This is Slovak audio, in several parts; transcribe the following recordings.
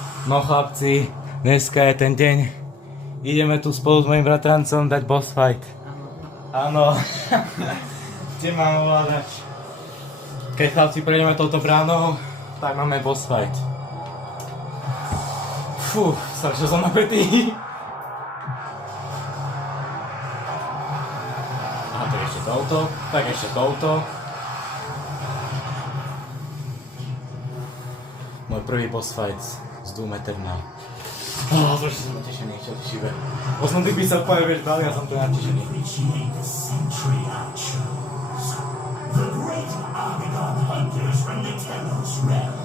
No chlapci, dneska je ten deň. Ideme tu spolu s mojim bratrancom dať boss fight. Áno. Kde mám ovládať? Keď chlapci prejdeme touto bránou, tak máme boss fight. Fú, strašne som napätý. Aha, tak ešte touto, tak ešte touto. Môj prvý boss fight z Doom Eternal. Proč som natešený, čo ti šibe. Bo som ty písal poje, vieš, dali, ja som to natešený. The great Argonauts hunters from the Telos realm.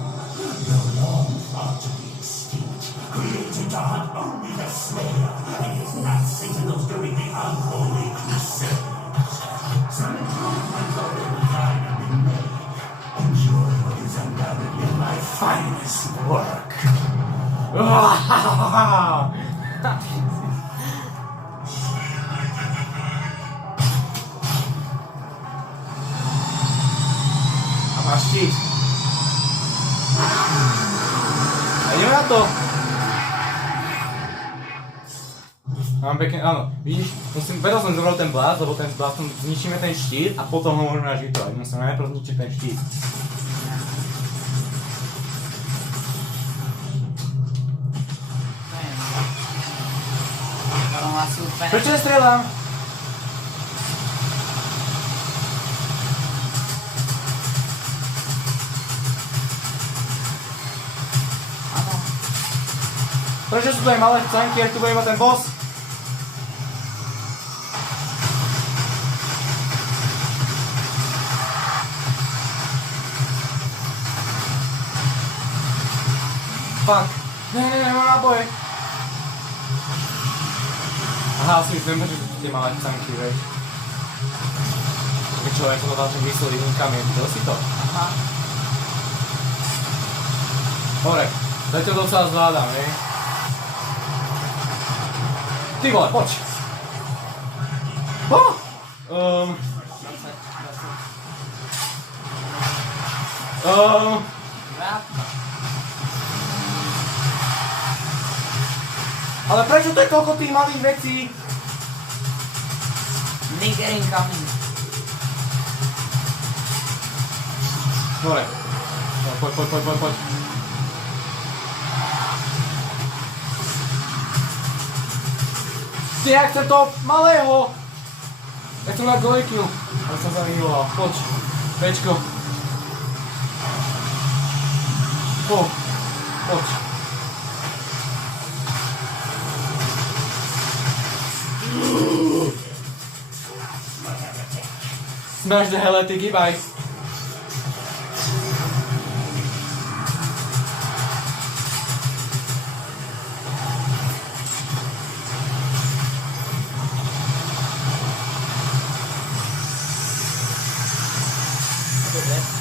No long thought to be extinct, created to hunt only the slayer, and his knights sentinels during the unholy crusade. Some improvements already kind have been made. Enjoy what is undoubtedly my finest work. A máš štít. A ideme na to. Mám pekne, áno, vidíš, preto som zobral ten blast, lebo ten blastom zničíme ten štít a potom ho môžeme nažitovať. Musíme najprv zničiť ten štít. Prečo nestrelám? Áno. Prečo sú tu aj malé cenky, ak tu bude iba ten boss? Fuck. Nemám náboje. Aha, asi už nemôžu tie malé cenky, veď. Keď človek sa to dal, že vyslil iným kamien, videl si to? Aha. Dobre, zatiaľ docela zvládam, hej. Ty vole, poď! Ale prečo to je toľko tých malých vecí? Nigger incoming. Dobre. Poď. Ty, ja chcem toho malého! Ja chcem dať dvojkill. Ale som sa vyhýloval. Poď. Bečko. Poď. Smash the heretic, hýbaj.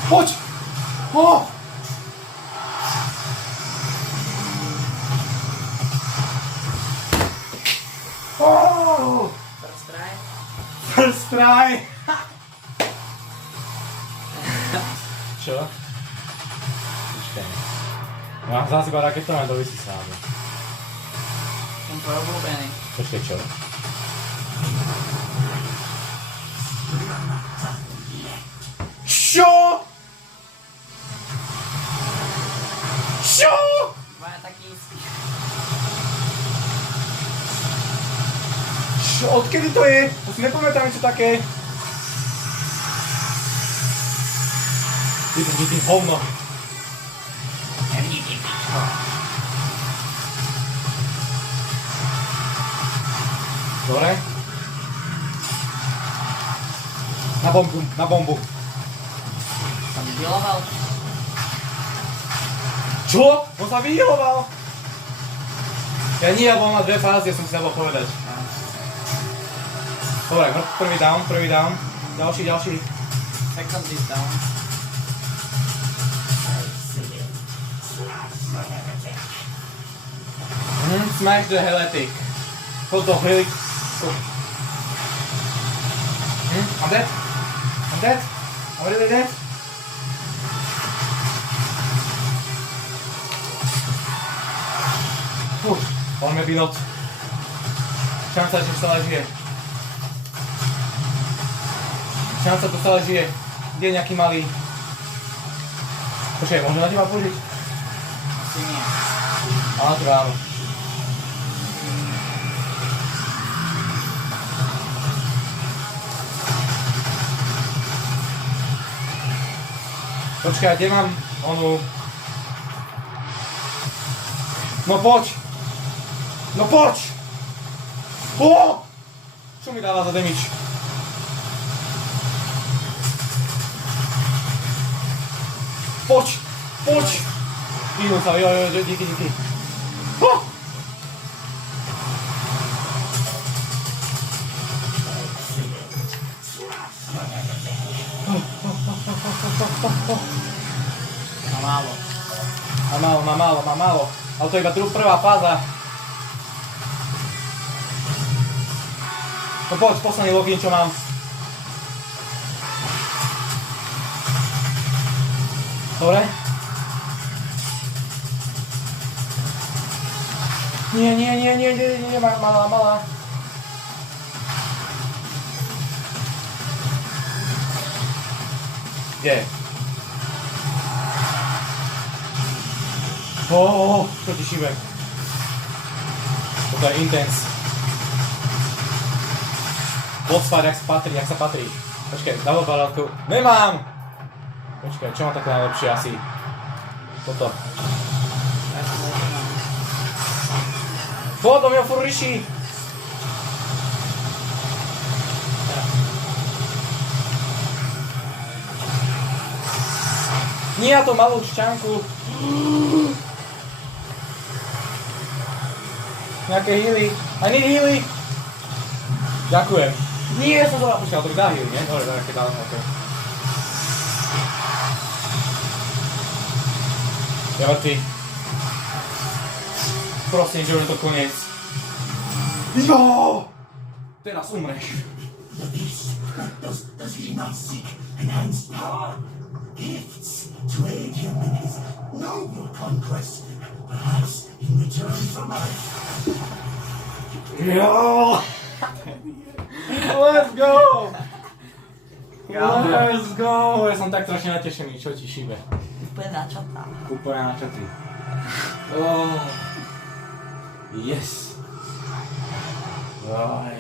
Poď! First try! Čo? Počkaj. Mám zase iba raketové do vysysávu. Som tvoj obľúbený. Počkaj, čo? Čo? Dvaja taký istý. Čo? Odkedy to je? To si nepamätám niečo také. Ty hovno. Nevidíte pičko. Dobre. Na bombu. Som vyloval. Čo? On sa vyheloval. Ja nie, lebo on má dve fázy, ja som si zabol povedať. Dobre, prvý down. Ďalší. Second is down. Smash the heretic. Put the heretic. I'm dead. I'm really dead. On mňa pilot. Šanca, že stále žije. Šanca tu stále žije. Kde je nejaký malý? Počkaj, môžem na teba použiť? Asi nie. Ale to áno. Počkaj, kde mám onu... No poď! No poď! O! Čo mi dáva za damage? Poď! Poď! Minul sa, jo, díky. Oh! Má málo. Ale to je iba prvá fáza. No poď, posledný login, čo mám. Dobre? Nie, malá. Kde? Čo ti šíbe? Toto je intense. Bossfight, jak sa patrí. Počkaj, double barrelku. Nemám! Počkaj, čo mám také najlepšie asi? Toto. To mňa furt ryší! Nie, ja to malú čťanku. Nejaké healy. I need healy! Ďakujem. Nie, som to napúšťal, to by dá healy, nie? Dobre, keď dám, okej. Ja mŕtvy. Prosím, že už je to koniec. Jo! Teraz umreš. The beast, does he not seek enhanced power? Gifts to aid him in his noble conquest, perhaps in return for my... Jo! Let's go! Let's go! Ja som tak strašne natešený, čo ti šíbe. Úplne načatá. Úplne načatý. Oh. Yes. Aj.